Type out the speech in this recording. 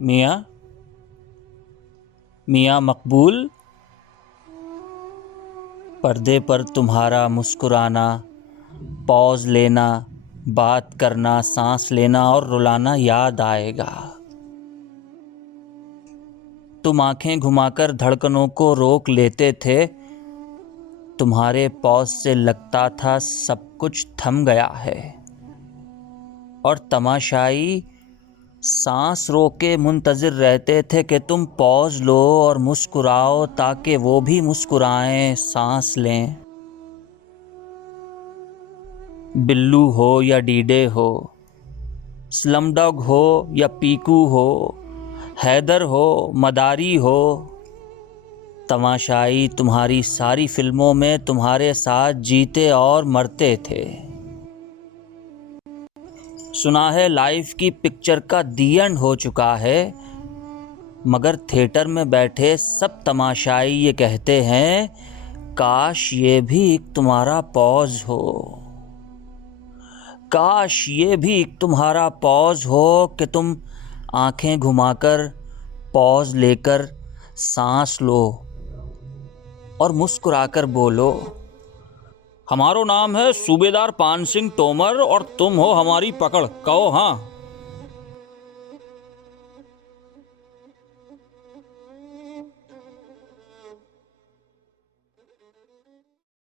मियाँ मियाँ मकबूल। पर्दे पर तुम्हारा मुस्कुराना, पॉज लेना, बात करना, सांस लेना और रुलाना याद आएगा। तुम आंखें घुमाकर धड़कनों को रोक लेते थे। तुम्हारे पॉज से लगता था सब कुछ थम गया है। और तमाशाई सांस रोके मुंतज़िर रहते थे कि तुम पॉज लो और मुस्कुराओ ताकि वो भी मुस्कुराएं, सांस लें। बिल्लू हो या डीडे हो, स्लमडॉग हो या पीकू हो, हैदर हो, मदारी हो, तमाशाई तुम्हारी सारी फिल्मों में तुम्हारे साथ जीते और मरते थे। सुना है लाइफ की पिक्चर का दी एंड हो चुका है, मगर थिएटर में बैठे सब तमाशाई ये कहते हैं काश ये भी एक तुम्हारा पॉज हो, काश ये भी एक तुम्हारा पॉज हो कि तुम आंखें घुमाकर पॉज लेकर सांस लो और मुस्कुराकर बोलो, हमारो नाम है सूबेदार पान सिंह तोमर और तुम हो हमारी पकड़, कहो हाँ।